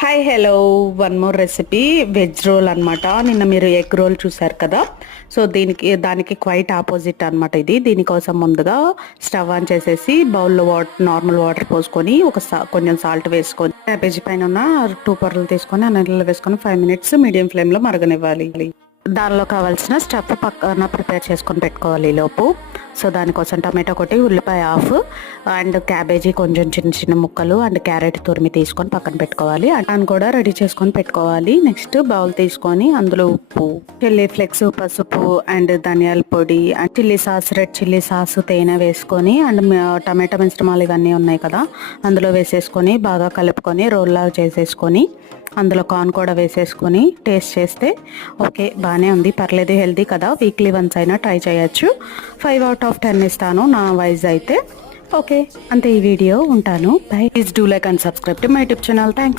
Hi hello one more recipe veg roll అనమాట. నిన్న మీరు ఎగ్ రోల్ చూసారు కదా, సో దానికి క్వైట్ ఆపోజిట్ అనమాట ఇది. దీనికోసం ముందుగా స్టవ్ ఆన్ చేసేసి బౌల్లో నార్మల్ వాటర్ పోసుకొని కొంచెం సాల్ట్ వేసుకొని క్యాబేజీ పైన ఉన్న 2 పొరలు తీసుకొని ఆ నీళ్ళలో వేసుకొని 5 minutes మీడియం ఫ్లేమ్లో మరగనివ్వాలి. దానిలో కావాల్సిన స్టఫ్ పక్కన ప్రిపేర్ చేసుకొని పెట్టుకోవాలి లోపు. సో దానికోసం టమాటో ఒకటి, ఉల్లిపాయ హాఫ్ అండ్ క్యాబేజీ కొంచెం చిన్న చిన్న ముక్కలు అండ్ క్యారెట్ తురిమి తీసుకొని పక్కన పెట్టుకోవాలి. దాన్ని కూడా రెడీ చేసుకొని పెట్టుకోవాలి. నెక్స్ట్ బౌల్ తీసుకొని అందులో ఉప్పు, చిల్లీ ఫ్లేక్స్, పసుపు అండ్ ధనియాల పొడి and chilli sauce, red chilli sauce, తేనె వేసుకొని అండ్ టమాటో మిశ్రమాలు ఇవన్నీ ఉన్నాయి కదా అందులో వేసేసుకొని బాగా కలుపుకొని రోల్ లాగా చేసేసుకొని అందులో కార్న్ కూడా వేసేసుకొని టేస్ట్ చేస్తే ఓకే బాగానే ఉంది, పర్లేదు, హెల్దీ కదా, వీక్లీ వన్స్ అయినా ట్రై చేయొచ్చు. 5/10 ఇస్తాను నా వైజ్ అయితే. ఓకే అంతే ఈ వీడియో. ఉంటాను. By. Please do like and subscribe to my YouTube channel. Thanks.